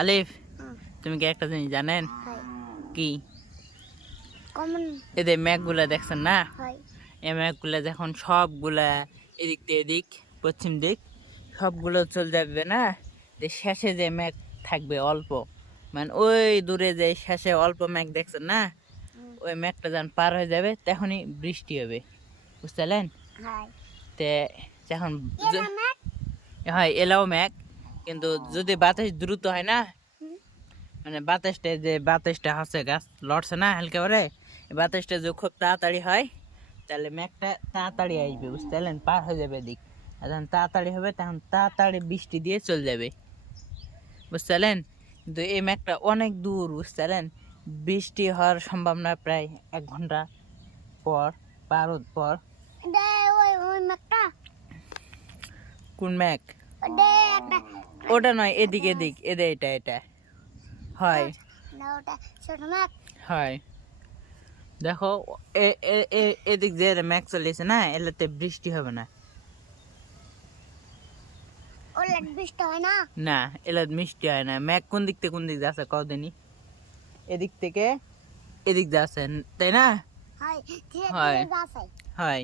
আলিফ, তুমি কি একটা জিনিস জানেন? কি? এদের ম্যাঘগুলা দেখছেন না? এই ম্যাঘগুলা যখন সবগুলা এদিক থেকে এদিক পশ্চিম দিক সবগুলো চলে যাবে না, যে শেষে যে ম্যাঘ থাকবে অল্প, মানে ওই দূরে যে শেষে অল্প ম্যাঘ দেখছেন না, ওই ম্যাঘটা যখন পার হয়ে যাবে তখনই বৃষ্টি হবে, বুঝতে তে যখন হয় এলাও ম্যাঘ, কিন্তু যদি বাতাস দ্রুত হয় না, মানে বাতাসটা হচ্ছে গাছ লড়ছে না হালকা করে, বাতাসটা যদি খুব তাড়াতাড়ি হয় তাহলে ম্যাঘটা তাড়াতাড়ি আসবে, বুঝতে পারলেন, পার হয়ে যাবে এদিক। আর যখন তাড়াতাড়ি হবে তখন তাড়াতাড়ি বৃষ্টি দিয়ে চলে যাবে, বুঝতে পারলেন। কিন্তু এই ম্যাঘটা অনেক দূর, বুঝতে পারলেন, বৃষ্টি হওয়ার সম্ভাবনা প্রায় 1 ঘন্টা পর, পার পর। কোন ম্যাঘ? ওটা নয়, এদিক এদিক এটা এটা হয় হয়। দেখো এদিক যে ম্যাঘ চলেছে না, এলাতে বৃষ্টি হবে না, না এলাত মিষ্টি হয় না। ম্যাঘ কোন দিক থেকে কোন দিক যাচ্ছে কদিনই, এদিক থেকে এদিক যাচ্ছে, তাই না? হয় হয়।